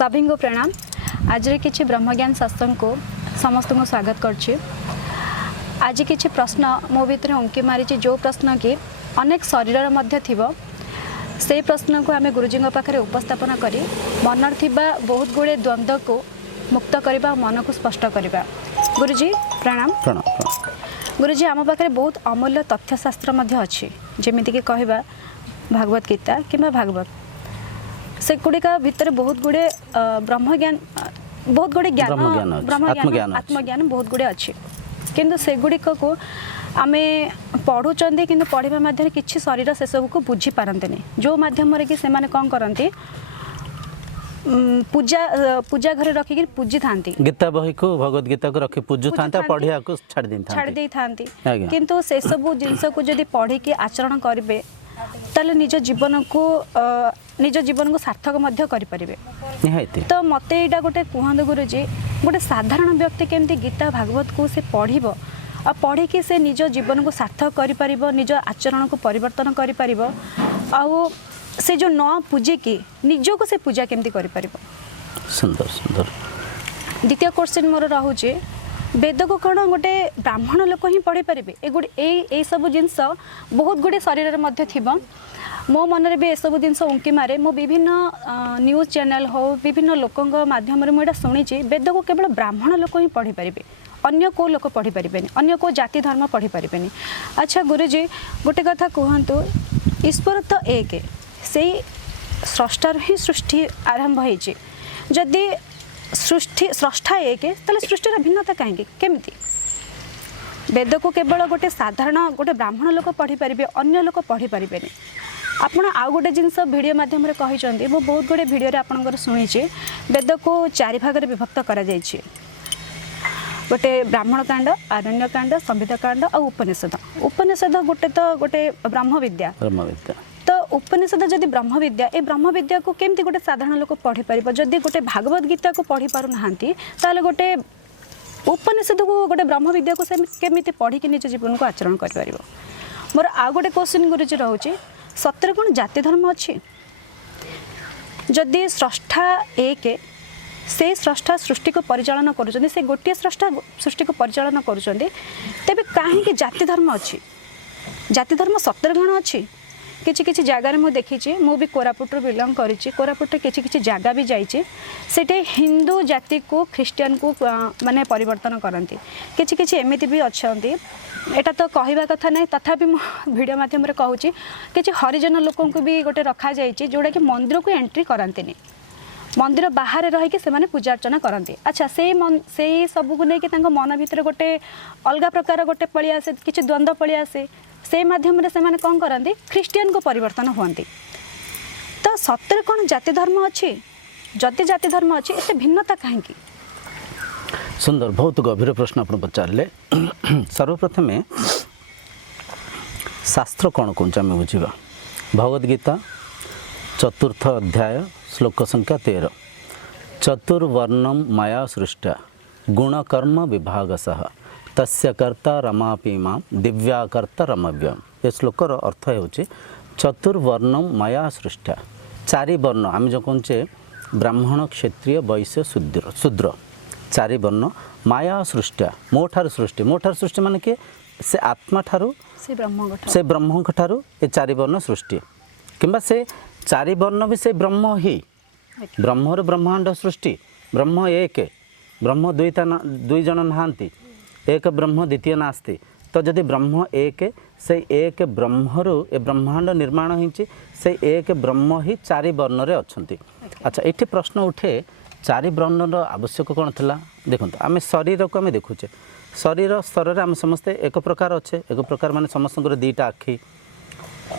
सभी को प्रणाम। आज किसी ब्रह्मज्ञान सत्संग को समस्त को स्वागत करछि। आज किसी प्रश्न मो भीतर अंकी मारी जो प्रश्न कि अनेक शरीर मध्य थिबो से प्रश्न को आम गुरुजी पाखे उपस्थापन करी मन थिबा बहुत गुड़े द्वंद्व को मुक्त करबा मन को स्पष्ट करबा। गुरुजी प्रणाम। गुरुजी आम पाखे बहुत अमूल्य तथ्यशास्त्र मध्य अच्छी जमीती कि कहवा भागवत गीता कि भागवत से गुड़िका भितर बहुत गुड़े ब्रह्मज्ञान बहुत गुड़े ज्ञान ब्रह्मज्ञान आत्मज्ञान बहुत गुड़े अच्छी किंतु से गुड़िक को आमे पढ़ुचंदी किंतु पढ़िबा माध्यम किछि शरीर से सब को बुझी पारंतनी जो माध्यम रे कि से माने कोन करंती पूजा घरे रखी पूजी थांती गीता बही को भगवत गीता को रखी पूजु थांता पढ़िया को छाड़ दे थांती किंतु से सब जिंस को जदी पढ़ी के आचरण करिवे ताले निज जीवन को सार्थक मध्य करि परिबे। तो मते एटा गोटे कुहंद गुरुजी गोटे साधारण व्यक्ति केमती गीता भागवत को से पढ़िबो आ पढ़ी के से निज जीवन को सार्थक करि परिबो निज आचरण को परिवर्तन करि परिबो आ से जो न पूजे के निज को से पूजा केमती करि परिबो। सुंदर सुंदर। द्वितीय क्वेश्चन मोर रहउचे वेद को कौन गोटे ब्राह्मण लोक ही पढ़ी पारे ए सब जिनस बहुत गुड़े शरीर मध्य थिबो मो मन भी सब जिनस उंकी मारे मो विभिन्न न्यूज चैनल हो विभिन्न लोकों माध्यम रे मुझे शुणी वेद को केवल ब्राह्मण लोक ही पढ़ी पारे अन्य को लोक पढ़ी पारे अन्य को जाति धर्म पढ़ी पारे। अच्छा गुरुजी गोटे कथा कहतु ईश्वर तो एक से स्रष्टार ही सृष्टि आरंभ होइछि जदि सृष्टि स्रष्टा एक ताले सृष्टिर भिन्नता कहीं केमिति वेद को केवल गोटे साधारण गोटे ब्राह्मण लोक पढ़ी पारे अन्य लोक पढ़ी पारे आपण आउ गोटे जिनस वीडियो माध्यम रे कहिसंती मो बहुत गुड़े वीडियो रे आपनकर शुणी वेद को चारि भाग रे विभक्त करा जायछि गोटे ब्राह्मण कांड आरण्य कांड संहिता कांड और उपनिषद उपनिषद गोटे तो गोटे ब्रह्म विद्या तो उपनिषद जदि ब्रह्म विद्या ए ब्रह्म विद्या को केमती गोटे साधारण लोक पढ़ी पारिबो जदि गोटे भागवत गीता को पढ़ी पारु नाहांती ताले गोटे उपनिषद को गोटे ब्रह्म विद्या को केमिति पढ़ी के निज जीवन को आचरण कर पारिबो। मोर आ गोटे क्वेश्चन गुरुजी रहउची सत्य कोन जाति धर्म अछि जदि स्रष्टा एक से स्रष्टा सृष्टि को परिचालन करूछन्ती से गोटे स्रष्टा सृष्टि को परिचालन करूछन्ती तेबे काहे कि जाति धर्म अछि जाति धर्म सत्य गण अछि किछि किछि जगार मु देखिछि मु भी कोरापुट बिलोंग करिछि कोरापुट किछि किछि जगह भी जाइछि सेटे हिंदू जाति को ख्रिस्टियन को माने परिवर्तन करंती किछि किछि एमिति भी अछंती एटा तो कहवा कथा नहीं तथापि मु वीडियो माध्यम रे कहूछि किछि हरिजन लोकन को भी गोटे रखा जाइछि जोडा कि मंदिर को एंट्री करंतीनी मंदिर बाहर रही से माने पूजा अर्चना करती। अच्छा से सब को लेकिन मन भीतर गोटे अलग प्रकार गोटे पलि आसे किछि द्वंद्व पलि आसे से माध्यम से माने कौन करती ख्रिस्टियन को परिवर्तन हुअंती। तो सत्य कौन जाति धर्म अच्छी जदि जाति धर्म अच्छी एते भिन्नता कहीं। सुंदर बहुत गभीर प्रश्न आप पचारे। सर्वप्रथम शास्त्र कौन कौन आम बुझा भगवद गीता चतुर्थ अध्याय श्लोक संख्या 13 चतुर्वर्णम माया सृष्टा गुणकर्म विभागशः तस्य कर्ता रमापि मां दिव्याकर्ता रमव्यम। ये श्लोकर अर्थ होची चतुर्वर्णम माया सृष्टा चारि वर्ण आम जो कहचे ब्राह्मण क्षत्रिय वैश्य शूद्र चारि वर्ण माया सृष्टा मोठार सृष्टि माने कि से आत्मा ठारू से ब्रह्म ठारू ये चारि वर्ण सृष्टि किंबा से चारि वर्ण भी से ब्रह्म ही ब्रह्मर ब्रह्मांड सृष्टि ब्रह्म एक ब्रह्म दुई जन नहांती एक ब्रह्म द्वितीय नास्ति। तो जदि ब्रह्म एक से एक ब्रह्मरु ए ब्रह्मांड निर्माण होइछि से एक ब्रह्म ही चारि वर्ण रे अछंती। अच्छा एठी प्रश्न उठे चारि वर्ण आवश्यक कौन थिला देखंत आम शरीर को आम देखुचे शरीर स्तर रे आम समस्ते एक प्रकार अच्छे एक प्रकार माने समस्त दीटा आखि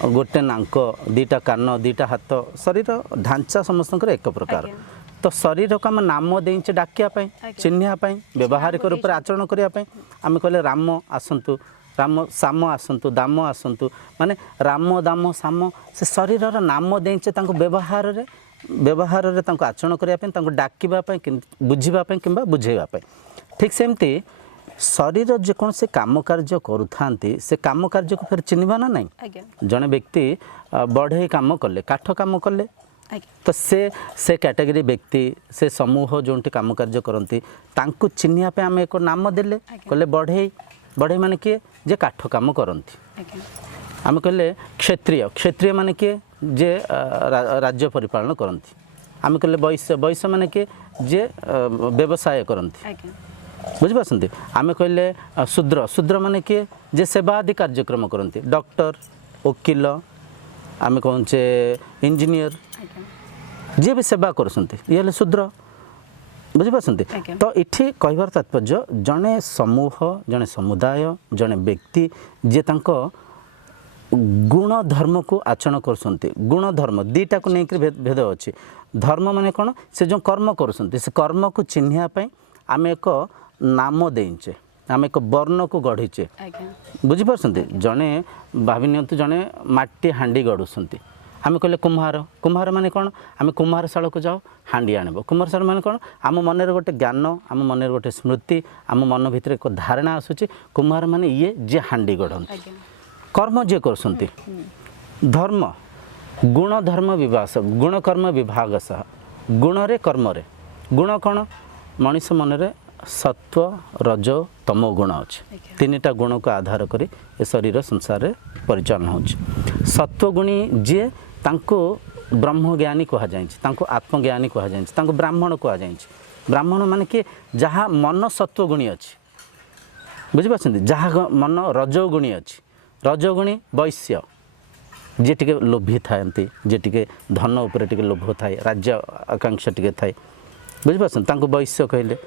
गोटे नाक दीटा कान दीटा हाथ शरीर ढांचा समस्त एक प्रकार। तो शरीर को आम नाम देचे डाकियापाई चिन्हापाई व्यवहारिक रूप से आचरण करने आम कहले राम आसतु राम साम आसतु दाम आसतु माने राम दाम साम से शरीर नाम देचे व्यवहार रे आचरण करने डाकवाई बुझापी कि बुझेवाई ठीक सेमती शरीर जेकोसी काम कार्य करुथांती से काम कार्य को फिर चिन्हवा ना नहीं जड़े व्यक्ति बढ़ई काम कले काठ काम कले आज्ञा तो से कैटेगरी व्यक्ति से समूह जो काम कार्य करती तांकु चिन्हिया पे आम एक नाम देले कहले बढ़ई बढ़ई माने किए जे काठ काम करती आज्ञा आम कहले क्षत्रिय क्षत्रिय माने किए जे राज्य परिपालन करती आम कहले वैश्य वैश्य माने किए जे व्यवसाय करती आज्ञा बुझिपारती आम कहले शूद्र शूद्र माने किए जे सेवा आदि कार्यक्रम करती डॉक्टर वकील आम कहचे इंजीनियर आज्ञा जी भी सेवा करते ये शूद्र बुझिपारती आज्ञा। तो इठी कहबार तात्पर्य जड़े समूह जड़े समुदाय जड़े व्यक्ति जे तांको गुण धर्म को आचरण करते गुण धर्म दीटा को लेकर भेद अच्छी धर्म माने कौन से जो कर्म करते से कर्म को चिन्हिया आम एक नाम देचे आम एक वर्ण को गढ़ीचे आज्ञा बुझिपारती जड़े भावी नियंतु जड़े माटी हांडी गढ़ुंट आम कहले कुम्हार कुम्हार माने कौन आम कुम्हारशाला को जाओ हांडी आणब कुम्हारशाला माने कौन आम मन गोटे ज्ञान आम मन गोटे स्मृति आम मन भितर एक धारणा आसूची कुम्हार माने ये जे हांडी गढ़ंती आज्ञा कर्म जे करसंती धर्म गुण धर्म विभाग गुण कर्म विभाग सह गुण रे कर्म रे गुण कौन मनीष मन रे सत्व रज तम गुण अच्छे तीनटा गुण को आधार करी ए शरीर संसार रे परिचालन होची सत्वगुणी जे तांको ब्रह्मज्ञानी कहा जाए तांको आत्मज्ञानी कहा जाए तांको ब्राह्मण कहा जाए ब्राह्मण माने कि जहाँ मन सत्वगुणी अच्छी बुझिपारती जहाँ मन रजोगुणी अच्छी रजोगुणी वैश्य जे टिके लोभी थांती जे टिके धन उपरे टिके लोभ थाए राज्य आकांक्षा टिके थाए बुझिपारती तांको वैश्य कहले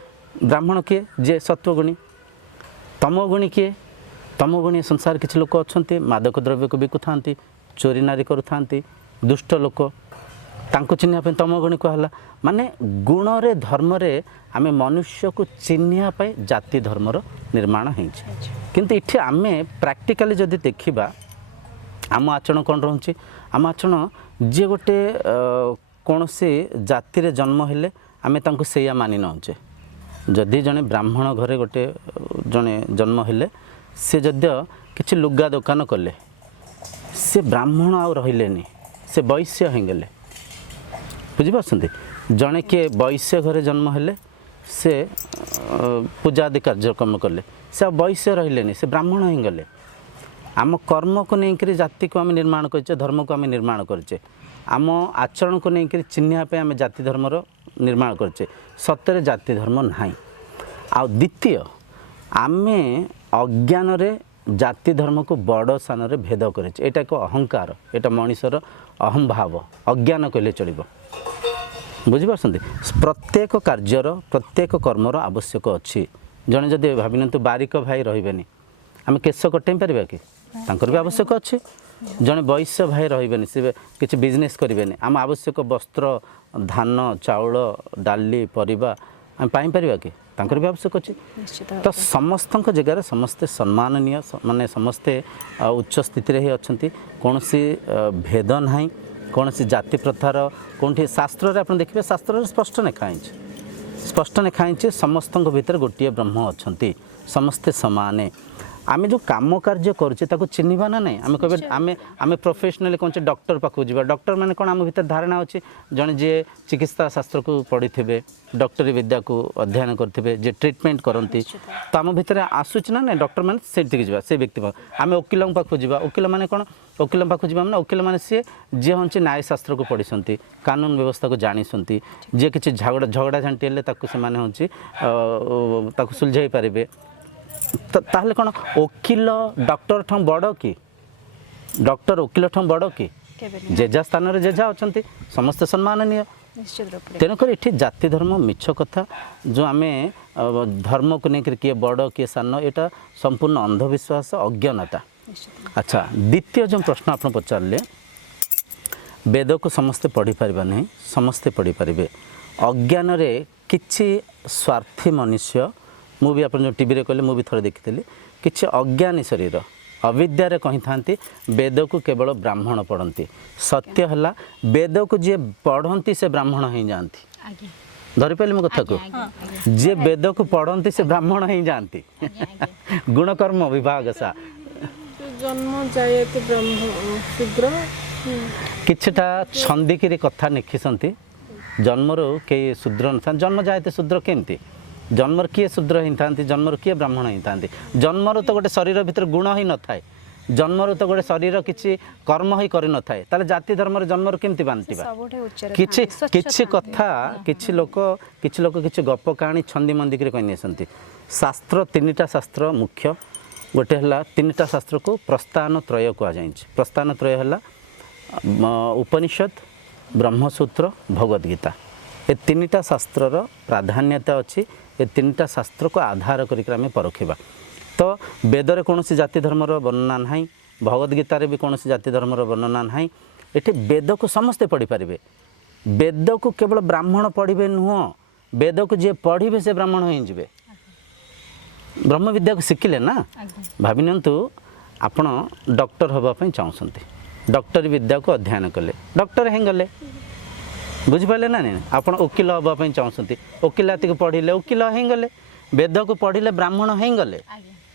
ब्राह्मण किए जे सत्वगुणी तमोगुणी किए तमोगुणी संसार किसी लोक अच्छा मादक द्रव्य को बिकु था चोरी नारी करूँ दुष्ट लोक तांको चिन्हिया तमोगुणी कहला माने गुण रे धर्म रे आमे मनुष्य को चिन्हिया जाति धर्मर निर्माण होइछ किंतु इठे आमे प्रैक्टिकली जदि देखिबा आम आचरण कौन रोचे आम आचरण जे गोटे कौन से जाति रे जन्म हेले आमे तांको सेया मानि नौचे जदि जने ब्राह्मण घरे गोटे जने जन्म हेले से जद्य किछि लुगा दुकान कले से ब्राह्मण आउ रहिलेनी से वैश्य हेंगले बुझिपारछन्ती जने के वैश्य घरे जन्म हेले से पूजा आदि कार्यक्रम कले से वैश्य रहिलेनी से ब्राह्मण हेंगले आम कर्म को लेकर जाति को आम निर्माण करचे धर्म को आम निर्माण करचे आम आचरण को लेकर चिन्हिया पे आम जाति धर्मर निर्माण करचे सत्य जाति धर्म नाही आ द्वितीय आमे अज्ञान रे जाति धर्म को बड़ स्थान रे भेद करेचे एटा एक अहंकार एटा मनुष्यर अहम भाव अज्ञान कहले चलिबो बुझिपारछन्ती प्रत्येक कार्यर प्रत्येक कर्मर आवश्यक अच्छी जने जदि भाविनतु बारिक भाई रहिबेनी आम केश कटै पारिबा कि तांकर भी आवश्यक अच्छे जने वैश्य भाई रहिबेनी से किछि बिजनेस करिबेनी आम आवश्यक वस्त्र धान चाउल डाली परिबा आम पाई पारिबा कि तांकर भी आवश्यक अच्छे तो समस्त जगह समस्ते सम्माननीय माने समस्ते उच्च स्थिति रे ही अछंती कोनोसी भेद नाही कोनोसी जाति प्रथार कोनठी शास्त्र रे आपण देखिबे शास्त्र रे स्पष्ट नेखाइछ समस्त भीतर गोटे ब्रह्म अछंती समस्ते समाने आमे जो काम कार्य करुचे ताको चिन्हिबा ना नहीं आमे कहबे आमे प्रोफेशनली कोन डॉक्टर पाखु जीवा डॉक्टर माने कोन आम भीतर धारणा अछि जने जे चिकित्सा शास्त्र को पढ़ी थिबे डॉक्टरी विद्या को अध्ययन करथिबे जे ट्रीटमेंट करंती तो आम भीतर आसुच ना नहीं डॉक्टर माने सेठी जीवा से व्यक्ति आमे वकील पाखु जीवा वकील माने कोन वकील पाखु जीवा माने वकील माने से जे हंचे न्याय शास्त्र को पढ़ीसंती कानून व्यवस्था को जानिसंती जे किछि झगड़ा झांटी हेले ताको से माने हंचे ताको सुलझाई पारिबे ताहले कौन वकील डॉक्टर ठं बड़ कि डॉक्टर वकील ठं बड़ कि जेजा स्थान रे जेजा अछंती समस्त सम्माननीय तेणुक ये जाति धर्म मिछ कथा जो आमे धर्म को लेकर किए बड़ किए सान यहाँ संपूर्ण अंधविश्वास अज्ञानता। अच्छा द्वितीय जो प्रश्न आप पचारे वेद को समस्ते पढ़ी पारिबा नहीं समस्ते पढ़ी पारिबे अज्ञान रे किछि स्वार्थी मनुष्य मु भी आप जो टीवी रे कहले मु भी थोड़े देखी किछि अज्ञानी शरीर अविद्या कही था वेद को केवल ब्राह्मण पढ़ती सत्य है वेद को जी पढ़ती से ब्राह्मण ही जाती धरी पारे मो कथा को जी वेद को पढ़ती से ब्राह्मण ही जाती गुणकर्म विभाग सा जन्म जायते ब्रह्म शूद्र किछटा छंदिकी कथा लिखिसंती जन्मर कई शूद्र न जन्म जाए शूद्र केमती जन्मर किए शूद्र ही था जन्मर किए ब्राह्मण ही था जन्मर तो गोटे शरीर भितर गुण ही न थाए जन्मर तो गोटे शरीर किसी कर्म ही कर न थाए ताले जाति धर्म जन्मर केमती बांटिबा किछि किछि कथा किछि लोक किछि गप कहानी छंदी मंदिक कही शास्त्र तीनटा शास्त्र मुख्य गोटे है तीनटा शास्त्र को प्रस्थान त्रय कहुई प्रस्थान त्रय है उपनिषद ब्रह्मसूत्र भगवद गीता ये तीनटा शास्त्रर प्राधान्यता अच्छी ये तीनटा शास्त्र को आधार करें परखा तो वेदर कौन जाति धर्मर वर्णना ना भगवद गीतार भी कौन जाति धर्मर वर्णना ना ये वेद को समस्ते पढ़ी पारे वेद को केवल ब्राह्मण पढ़े नुह वेद को जी पढ़े से ब्राह्मण हो ब्रह्म विद्या को शिखिले ना भावी नियंतु आपण डॉक्टर होगापी चाहते डॉक्टर विद्या को अध्ययन कले डॉक्टर हैं गले बुझिपारे ना नहीं आप वकिल होगापी चाहते वकिलाती को पढ़ले वकिल हैं गले वेद को पढ़ले ब्राह्मण हैं गले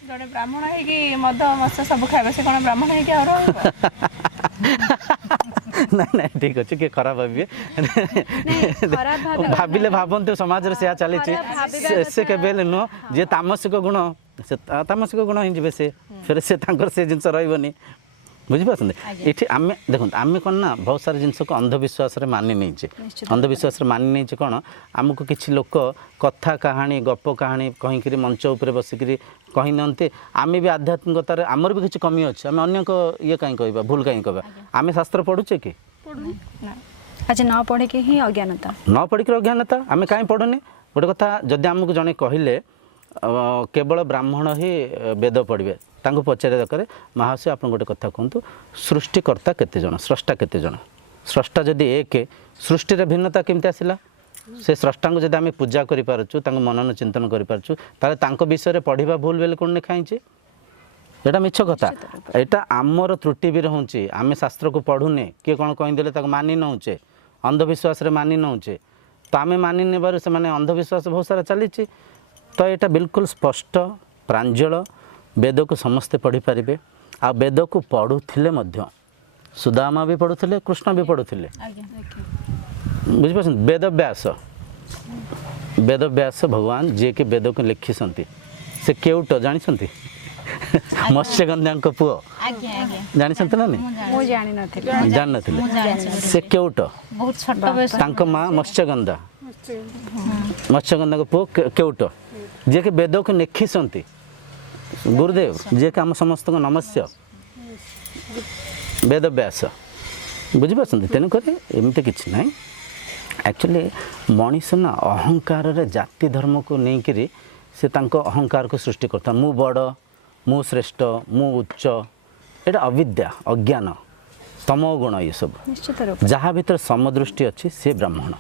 जड़े ब्राह्मण है कि मद मत्स्य सब खाइबा से कोन ब्राह्मण है कि ना ठीक अच्छे किए खराब भावे भाविले भावंतु समाज रे से चली से केबेल नुह जे तामसिक गुण से तामसिक गुण ही से फिर से से जिनस रही बुझिपारे ये आम देखो आम कौन ना बहुत सारे जिनस को अंधविश्वास मानि नहीं अंधविश्वास मानि नहीं कौन आमको किसी लोक कथा कहानी गप कहानी कहीकि मंच उपर बसिक कही नते आम भी आध्यात्मिकतार आमर भी किसी कमी अच्छे आम अन्य ये कहीं कह भूल कहीं कह आम शास्त्र पढ़ुचे कि अच्छा न पढ़े कि ही अज्ञानता न पढ़िक अज्ञानता आम कहीं पढ़ुने गोटे कथा जदि आमको जड़े कहले केवल ब्राह्मण ही वेद पढ़े तांको पचारे दरकार महाशय आप गोटे कथा कहतु सृष्टिकर्ता केते जन स्रष्टा केते जन स्रष्टा जदि एक सृष्टि भिन्नता केमती आसला से स्रष्टा को जब आम पूजा करूँ मनन चिंतन कर विषय पढ़ा भूल बेले कौन लिखाई यहाँ मिछ कथा यहाँ आमर त्रुटि भी रोचे आम शास्त्र को पढ़ुने किए कौन कहीदे मानि नौचे अंधविश्वास मानि नौचे तो आम मानि नेबार से अंधविश्वास बहुत सारा चली तो यहाँ बिल्कुल स्पष्ट प्रांजल वेद को समस्ते पढ़ी पारे आ वेद को पढ़ुले सुदामा भी पढ़ुले कृष्ण भी पढ़ुले बुझिपार वेद व्यास भगवान जी के वेद को लिखिंट से केउट जानी मत्स्यगंधा पुओ जानी ना नहीं जान न से केउट माँ मत्स्यगंधा मत्स्यगंधा को पुओ केउट जी के वेद को लिखिंट गुरुदेव जी के आम समस्त को नमस्य वेद व्यास बुझिपार तेणुक एमती किसी ना एक्चुअली मनीष ना अहंकार रे जाति धर्म को लेकर से अहंकार को सृष्टि करता मु बड़ मु श्रेष्ठ मु उच्च यहाँ अविद्या अज्ञान तमो गुण ये सब जहाँ भीतर समदृष्टि अच्छी से ब्राह्मण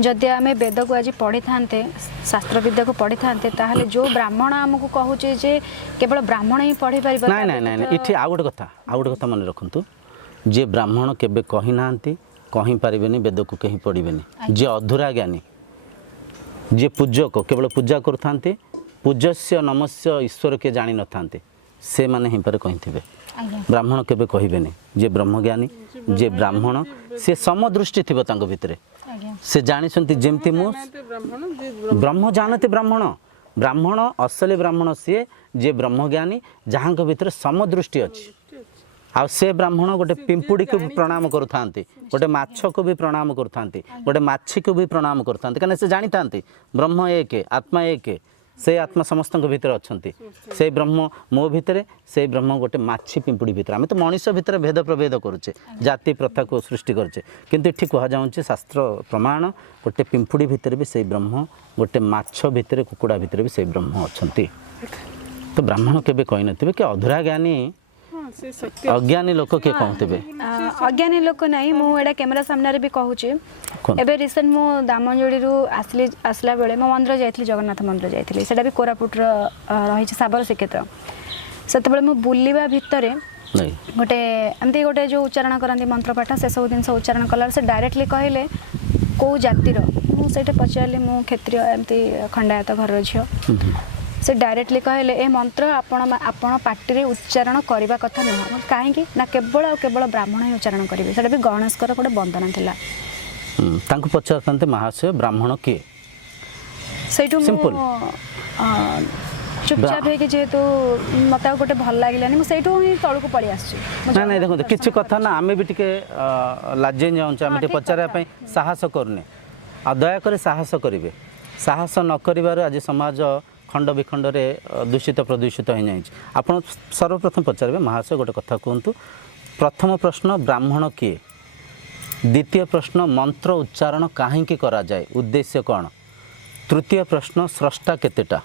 जदि आम वेद को आज पढ़ी था शास्त्र विद्या को पढ़ी था ताहले जो ब्राह्मण आमको कहूचे जे केवल ब्राह्मण ही पढ़ी पार ना ना ना ये आउ गोटे कथा मन रखु जे ब्राह्मण केबे कही ना कहीं पारे वेद को कहीं पढ़े जे अधूरा ज्ञानी जे पूजक केवल पूजा करुँचे पूजस्य नमस्य ईश्वर के जानी न था से माने ही पारे कही ब्राह्मण केबे कहबेनी जे ब्रह्मज्ञानी जे ब्राह्मण से समदृष्टि थी भितर से जानी जमती मु ब्रह्म जानते ब्राह्मण ब्राह्मण असली ब्राह्मण सी जे ब्रह्मज्ञानी जहाँ भीतर समदृष्टि अच्छी आ से ब्राह्मण गोटे पिंपुड़ी को भी प्रणाम करुता गोटे माछ को भी प्रणाम करुता गोटे माछी को भी प्रणाम करुता कहीं से जानी था ब्रह्म एक आत्मा एक से आत्मा समस्त भीतर अच्छा से ब्रह्म मो भितर से ब्रह्म गोटे माछी पिंपुड़ी भितर आम तो मनीष भितर भेद प्रभेद करुचे जाति प्रथा को सृष्टि करुचे किंतु ये कहुचे शास्त्र प्रमाण गोटे पिंपुड़ी भितर भी से ब्रह्म गोटे माछ भितर कुकुड़ा भितर भी से ब्रह्म अच्छा तो ब्राह्मण केबे कही नथिबे कि अधूरा ज्ञानी अज्ञानी लोक किए कहते अज्ञानी लोक नहीं मुझे कैमेरा सामने भी कहूचे एबे रिसेंट मु दामनजोड़ी आसला बेले मो मंदिर जाइली जगन्नाथ मंदिर जाइली सेटा भी कोरापुट रही साबर श्रीक्षेत्र से मु बुलवा भितर गोटे एमती गोटे जो उच्चारण करती मंत्रपाठ से सब जिन उच्चारण कला से डायरेक्टली कहले कौ जातिर मुझे पचारे मु क्षेत्रीय एमती खंडायत घर झील से डायरेक्टली कहले ए मंत्र आपण पार्टी रे उच्चारण करबा कथा नुह कहीं ना केवल ब्राह्मण ही उच्चारण करेंगे सेटा भी गणेशकर गोटे वंदना थिला तांको पचारते महाशय ब्राह्मण किए सेठू Simple. चुपचाप है कि जेहेतु मत गोटे भल लगे मुझे तौक पड़े आस ना देखो किसी कथा ना आम भी टे लाजे जाऊँ आम पचारे साहस करने आ दयाक साहस करेंगे साहस न कर आज समाज खंड विखंड दूषित प्रदूषित हो जाए आप सर्वप्रथम पचारे महाशय गोटे कथा कहतु प्रथम प्रश्न ब्राह्मण किए द्वितीय प्रश्न मंत्र उच्चारण कहीं करा जाए उद्देश्य कौन तृतीय प्रश्न स्रष्टा केतेटा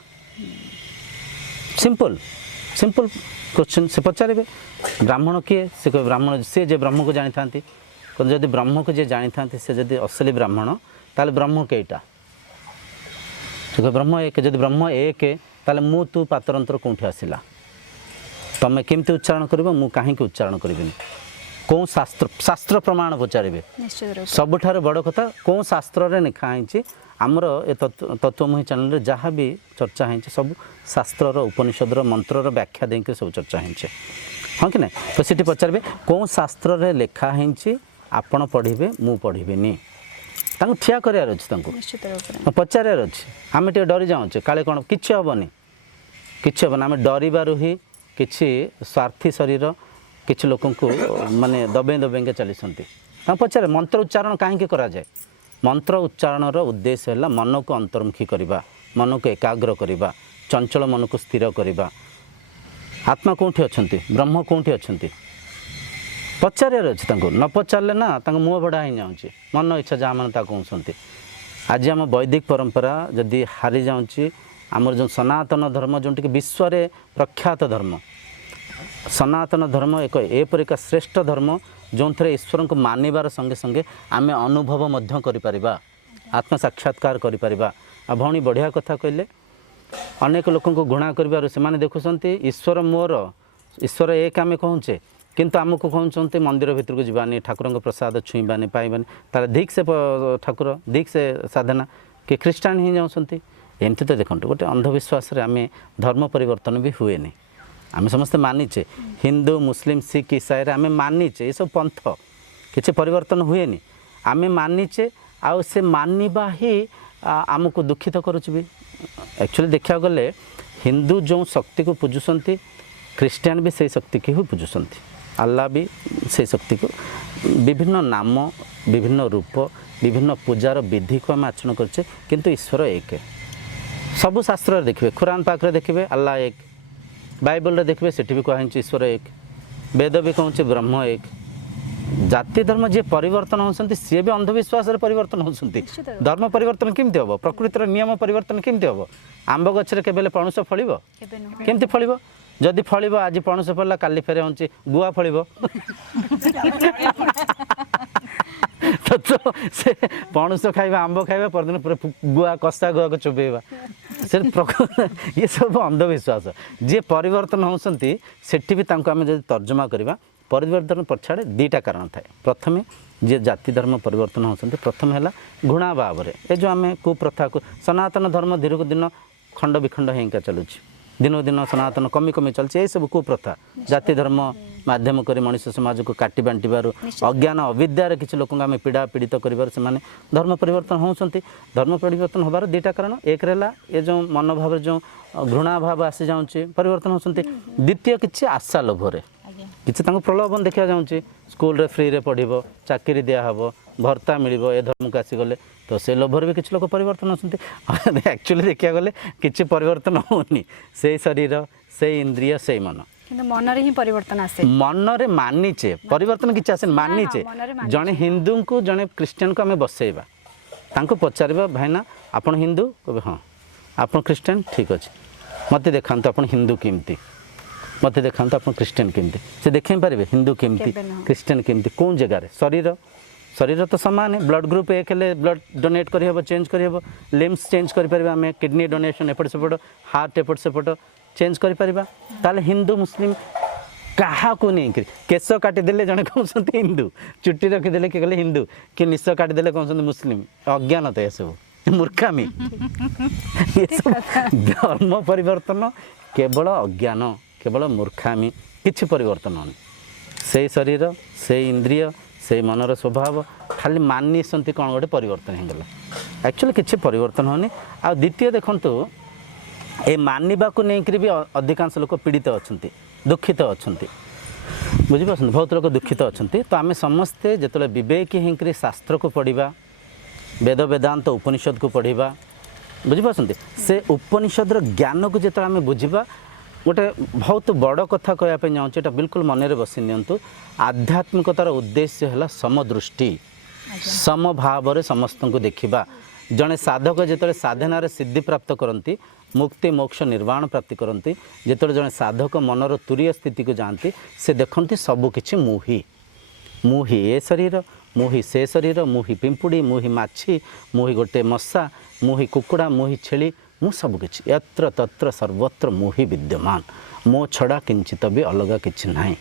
सिंपल सिंपल क्वेश्चन से पचारे ब्राह्मण किए से कहे ब्राह्मण सी जे ब्रह्म को जानी था जदि ब्रह्म को जे जानी था से जदि असली ब्राह्मण ताले ब्रह्म केटा से ब्रह्म एक जदि ब्रह्म एक ताले मु तू पातरंतर कौटी आसला तमें केमती उच्चारण कर कहीं उच्चारण करी कौन शास्त्र शास्त्र प्रमाण पचारे सबुठार बड़ कथा कौन शास्त्र रे लिखाई आमर ए तत्वमयी चैनल जहाँ भी चर्चा है सब शास्त्र उपनिषद मंत्र व्याख्या देके सब चर्चा है हाँ कि ना तो सीटी पचारे कौन शास्त्र रे लिखाही आपण पढ़े मु पढ़ी ठिया करार अच्छे पचार अच्छे आम टे डरी जाऊे काले कौन कि हेनी कि हेन आम डरवर ही कि स्वार्थी शरीर किसी लोक माने दबे दबेंगे चलती पचारे मंत्र उच्चारण कहीं करा जाए मंत्र उच्चारण उद्देश्य है मन को अंतर्मुखी करवा मन को एकाग्र करवा चंचल मन को स्थिर करवा आत्मा कौटी अच्छा ब्रह्म कौटी अच्छा पचारे अच्छे न पचारे ना मुँह बड़ा ही जाऊँगी मन इच्छा जहाँ मैंने कहते आज आम वैदिक परंपरा जदि हारी जाऊँगी आमर जो सनातन धर्म जो विश्व प्रख्यात धर्म सनातन धर्म एक एपरिक श्रेष्ठ धर्म जो थे ईश्वर को मानवर संगे संगे आम अनुभव करिपरिबा आत्म साक्षात्कार करिपरिबा भौणी बढ़िया कथा कहले अनेक लोक घृणा कर देखुंत ईश्वर मोर ईश्वर एक आम कहूचे किंतु आमको कहते मंदिर भितर को जीवानी ठाकुर प्रसाद छुईबानी पाइबानी तार धिक से ठाकुर धिक से साधना कि ख्रीष्टान ही जाऊँगी एमती तो देखो गोटे अंधविश्वास आम धर्म परिवर्तन भी हुए नहीं आम समस्ते मानिचे हिंदू मुस्लिम सिख ईसाई आम मानिचे ये सब पंथ किसी परिवर्तन हुए नहीं आम मानिचे आउ से मानिबा ही आमको दुखित करुच्च भी एक्चुअली देखा गले हिंदू जो शक्ति को पूजुंट ख्रीस्टियान भी से शक्ति की ही पूजुंट अल्लाह भी से शक्ति को विभिन्न नाम विभिन्न रूप विभिन्न पूजार विधि को आम आचरण करछे किंतु ईश्वर एक है सबु शास्त्र देखिए कुरान पाखे देखिए अल्लाह एक बाइबल देखिए सेठी भी कहुँ ईश्वर एक वेद भी कहूँ ब्रह्म एक जाति धर्म जी परिवर्तन होती सी भी अंधविश्वास परिवर्तन होती धर्म परिवर्तन केमती हम प्रकृतिर नियम परिवर्तन केमती हम आंब गचर के पणुष फल केमती फल जदि फल आज पणुष फलला काली फेरे हूँ गुआ फल तो से पणुष खाइबा आंब खाइबा परदिन पूरा गुआ कसा गुआ को चुबेबा से ये सब अंधविश्वास जी परिवर्तन होती सेठी भी आम जब तर्जमा करवा परिवर्तन पछाड़े दुईटा कारण थाए प्रथमे जी जाति धर्म परिवर्तन होती प्रथम है घृणा भाव में ये जो आम कुप्रथा को सनातन धर्म धीरे दिन खंड विखंड होगा चलुची दिन दिन सनातन कमी कमी चलती यही सब कुप्रथा जाति धर्म माध्यम कर मनुष्य समाज को काटी बांटार अज्ञान अविद्यार किसी लोक आम पीड़ा पीड़ित कर धर्म परिवर्तन होती धर्म परिवर्तन होबार दुईटा कारण एक रहा ये जो मनोभाव जो घृणा भाव आसी जाऊँगी परिवर्तन होती द्वितीय किसी आशा लोभर किसी प्रलोभन देखा जाऊँगी स्कूल फ्री रे पढ़ चाकरी दिहब भर्ता मिल ए धर्म को आसीगले तो से लोभर भी किसी लोग परिवर्तन होती एक्चुअली देखा गले किसी परिवर्तन होनी से शरीर से इंद्रिय से मन मन रे ही परिवर्तन आसे मन रे मानिचे परिवर्तन किसी आसे मानिचे जड़े हिंदू को जड़े क्रिश्चियन को आम बसैबा तांको पचारिबा भाईना आपण हिंदू कहे हाँ आप क्रिश्चियन ठीक अच्छे मत देखा आप हिंदू केमती मत देखा आप क्रिश्चियन केमती से देखें पारे हिंदू केमती क्रिश्चियन केमती कौन जगार शरीर शरीर तो सामान है ब्लड ग्रुप एक है ब्लड डोनेट करहब चेंज करहब लिम्स चेंज करें आम किडनी डोनेशन एपट सेपट हार्ट एपट सेपट चेंज करें हिंदू मुस्लिम क्या नहीं केश काटिदे जड़े कहते हिंदू चुट्टी रखीदे किए कहले हिंदू कि निश काटिदे कहते मुस्लिम अज्ञानता ये सब मूर्खामी ये सब धर्म परिवर्तन केवल अज्ञान केवल मूर्खामी किछि परिवर्तन होनी से शरीर से इंद्रिय से मनर स्वभाव खाली मानी सन्ति कौन गोटे परिवर्तन होगला एक्चुअली किछि परिवर्तन होनी आ द्वितीय देखंतु ए मानिबा को नहीं भी अधिकांश लोक पीड़ित अच्छा दुखित अच्छा बुझीपार बहुत लोग दुखित अच्छा तो आम समस्ते जो विवेकी होकर शास्त्र को पढ़ा वेद वेदांत उपनिषद को पढ़ा बुझीपार से उपनिषदर ज्ञान को जो आम बुझा गोटे बहुत बड़ कथा कहवाई चाहूँगी एटा बिल्कुल मन में बसी नियंतु आध्यात्मिकतार उद्देश्य है समदृष्टि समभाव समस्त को देखा जड़े साधक जो साधनार सिद्धि प्राप्त करती मुक्ति मोक्ष निर्वाण प्राप्ति करती जो जड़े साधक मनर तुरीय स्थिति को जाती से देखती सबकि मुही मुही ए शरीर मुही से शरीर मुही पिंपुड़ी मुही माछी मुही गोटे मशा मुही कुकुड़ा मुही छेली मु सबकि यत्र तत्र सर्वत्र मुही विद्यमान मो छड़ा किंचित भी अलग किछि नाही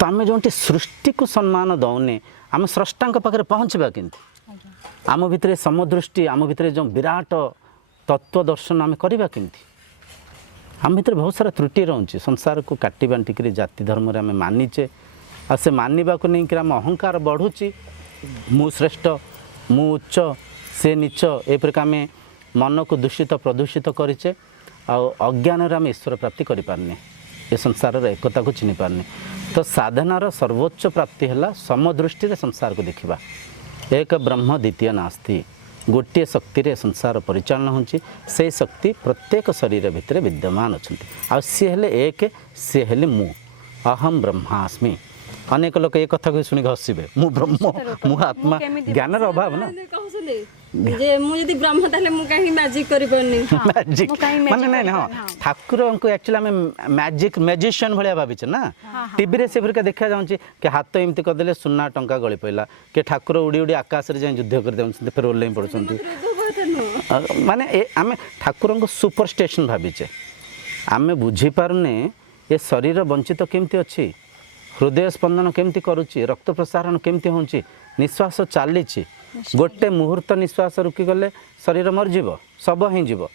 तो आम जो सृष्टि को सम्मान दौने आम स्रष्टा पाखे पहुँचवा केमती आम भितर समदृष्टि आम भितर जो विराट तत्व दर्शन आम करवा केमती आम भितर बहुत सारा त्रुटि रोचे संसार को काटी बांटिक जाति धर्म आम मानिचे आ से मानवा को नहीं आम अहंकार बढ़ुची मु श्रेष्ठ मु उच्च से नीच ए प्रकार आम मन को दूषित प्रदूषित करेचे अज्ञान आम ईश्वर प्राप्ति करि पारने ए संसार एकता को चिन्ह पारने तो साधनार सर्वोच्च प्राप्ति है समदृष्टि संसार को देखा एक ब्रह्म द्वितीय नास्ति गोटे शक्ति रे संसार परिचालन होची से शक्ति प्रत्येक शरीर भितर विद्यमान अच्छा आ सी हेले एक सी हेले मु अहम ब्रह्मास्मि अनेक लोक ये कथा को शुणी हसबे मु ब्रह्म मु आत्मा ज्ञान अभाव ना जे मु यदि ब्रह्म ताले मु काहे मैजिक करि परनी मैजिक माने नहीं हां ठाकुर को एक्चुअली हमें मैजिक मैजिशियन भलिया भाबिछ ना टीवी रे से फिरका देखा जाउची कि हाथ एमती कर देले सुन्ना टंका गळी पइला कि ठाकुर उडी उडी आकाश रे जाय युद्ध कर देउछन फिर ओल्लै पड़छन माने आमे ठाकुर को सुपरस्टेशन भाबिछे आमे बुझी पारुने ये शरीर वंचित केमती अछि हृदय स्पंदन केमती करुच्ची रक्त प्रसारण केमती होउची निश्वास चलीची गोटे मुहूर्त निश्वास रुकी गले शरीर मरजीव सब ही जीव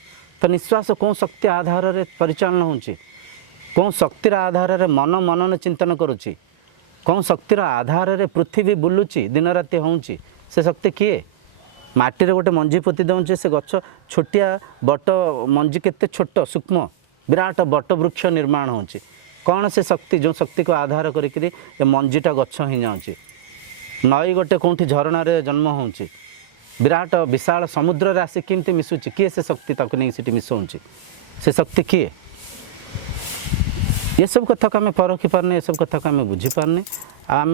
तो निश्वास कौन शक्ति आधार रे परिचालन होउची कौन शक्तिर आधार रे मन मनन चिंतन करुच्ची कौन शक्तिर आधार रे पृथ्वी बुलुची दिन राति होउची से शक्ति किए माटी रे गोटे मंजी पोती दउची से गछ छोटिया बट मंजी केते छोट सूक्ष्म विराट बट वृक्ष निर्माण होउची कौन से शक्ति जो शक्ति को आधार करी मंजीटा गछ ही जाऊँगी नई गोटे कौटी झरणा जन्म होउची विराट विशाल समुद्र रे आसी केमती मिसुची किए से शक्ति ताको नहीं सिटी मिसौची से शक्ति किए ये सब कथा को आम परखी पारने ये सब कथा को आम बुझी पारने आम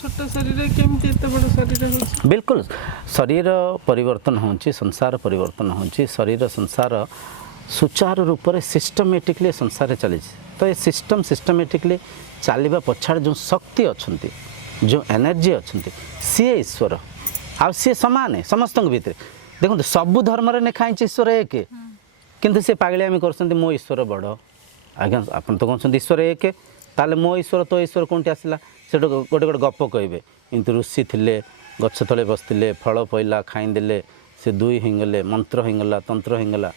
छोट शरीर केमती एते बड़ शरीर होची बिल्कुल शरीर परिवर्तन होउची संसार परिवर्तन होउची शरीर संसार सुचारू रूप से सिस्टमेटिकली संसार चली तो ये सिस्टमेटिकली चलवा पछाड़ जो शक्ति अच्छा जो एनर्जी अच्छा सी ईश्वर आ सी सामान है समस्त भितर देखो सबू धर्म नेखाई ईश्वर एक किंतु सी पागलियामी कर मो ईश्वर बड़ आज्ञा आप तो कहते ईश्वर एक ताले मो ईश्वर तो ईश्वर कौटी आसला से गोटे गोटे गप कहे किंतु ऋषि थे गछ तले बसते फल पईला खाईदे से दुई हिंगले मंत्र हिंगला तंत्र हिंगला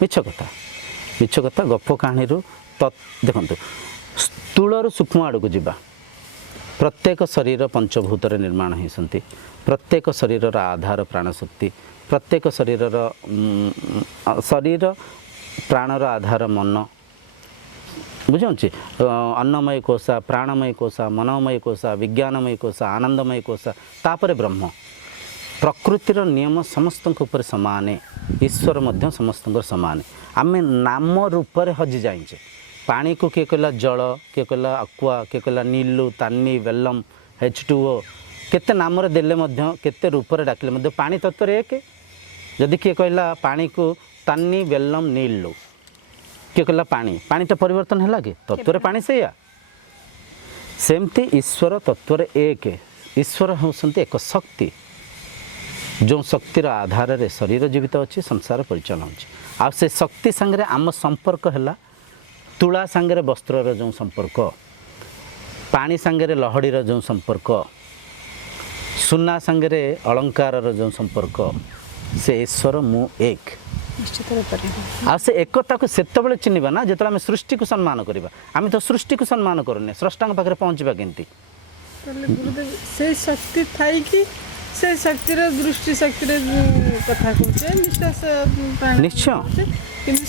मिछ कथा गप कहानी देखो स्थूल सूक्ष्म आड़ को जीवा प्रत्येक शरीर पंचभूत निर्माण होती प्रत्येक शरीर आधार प्राणशक्ति प्रत्येक शरीर प्राणर आधार मन बुझे अन्नमय कोशा प्राणमय कोशा मनोमय कोशा विज्ञानमय कोशा आनंदमय कोशा तापर ब्रह्म प्रकृतिर नियम समस्त ऊपर समान ईश्वर मध्य समस्त समान आम नाम रूप हजि जाइए पानी को किए कहला जल किए कहला अक्वा किए कहला नीलू तानी वेलम H2O केते नाम देले मध्य केते रूप डाकिले पानी तत्व एक जदि किए कहला पानी को तानी वेलम नीलू किए कहला पानी पानीटा परिवर्तन है कि तत्व पानी से सेमती ईश्वर तत्व एक ईश्वर होती एक शक्ति जो शक्तिर आधार रे शरीर जीवित अच्छी संसार परिचालन होची आ से शक्ति संगे आम संपर्क है तुला सांगे वस्त्र जो संपर्क पानी सांगे लहड़ीर जो संपर्क सुना सांगे अलंकार जो संपर्क से ईश्वर मु एक निश्चित रूपरे आ से एकता को सेतबेले चिन्हबा ना जेतले आम सृष्टि को सम्मान करबा आम तो सृष्टि को सम्मान करने स्रष्टा पाखे पहुँचवा केमती ତାହେଲେ ଗୁରୁଦେବ ସେଇ ଶକ୍ତି ଥାଇକି ସେ ଶକ୍ତିର ଦୃଷ୍ଟି ଶକ୍ତିର କଥା କହୁଛେ ନିଶ୍ୱାସ ପ୍ରାଣ ନିଶ୍ଚୟ। କହୁଛେ। କିନ୍ତୁ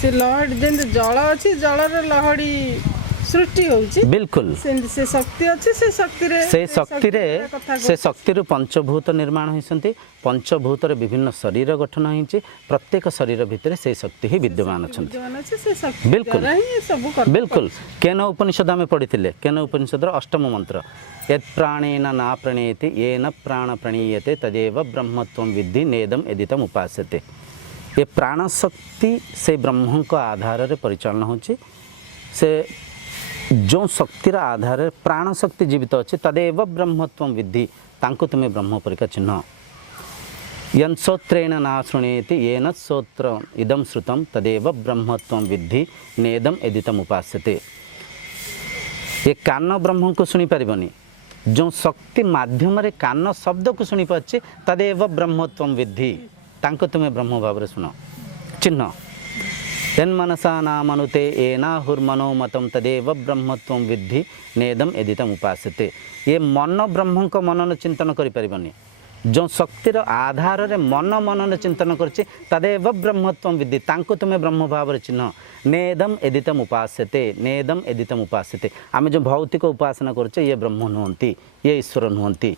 ସେ ଲହଡ଼ି ଯେମିତି ଜଳ ଅଛି ଜଳର ଲହଡ଼ି ସୃଷ୍ଟି ହେଉଛି बिल्कुल ସେମିତି ସେ ଶକ୍ତି ଅଛି ସେ ଶକ୍ତିରେ से शक्ति କଥା से शक्ति पंचभूत निर्माण होती पंचभूत विभिन्न शरीर गठन होती प्रत्येक शरीर भितर से शक्ति ही विद्यमान अच्छा ବିଦ୍ୟମାନ ଅଛି ସେ ଶକ୍ତି बिल्कुल ଦ୍ୱାରା ହିଁ ସବୁ କଥା बिल्कुल केन उपनिषद आम पढ़ी केन उपनिषद अष्टम मंत्र यत् प्राणेन ना प्रणीयते येन प्राण प्रणीयते तदेव ब्रह्मत्वं विद्धि नेदम एदितम उपास्यते ये प्राण शक्ति से ब्रह्म को आधार रे परिचालन होची से जो शक्तिर आधार रे प्राण शक्ति जीवित अच्छे तदेव ब्रह्मत्वं विद्धि तांको तुम्हें ब्रह्म परिका चिन्ह यन् श्रोत्रेण ना शृणीयते येन श्रोत्र इदं श्रुतं तदेव ब्रह्मत्वं विद्धि नेदम एदितम उपास्यते ये कान ब्रह्म को शुणी पारिबनी जो शक्ति माध्यम रे कान शब्द को शुणी पाचे तदेव ब्रह्मत्वं विद्धि तांको तुम्हें ब्रह्म भाव रे सुनो चिन्ह यन्मनसा नामनुते एनाहुर्मनोमतं तदेव ब्रह्मत्वं विद्धि नेदम एदितम उपास्यते ये मन ब्रह्म को मनन चिंतन करि पारिबनी जो शक्तिर आधार रे मन मनन चिंतन करछि तदेव ब्रह्मत्वं विद्धि तांको तुम्हें ब्रह्म भाव रे चिन्ह नेदम एदितम उपास्यते नेदम एदितम उपास्यते आमे जो भौतिक उपासना करछे ये ब्रह्म नुहंती ये ईश्वर नुहंती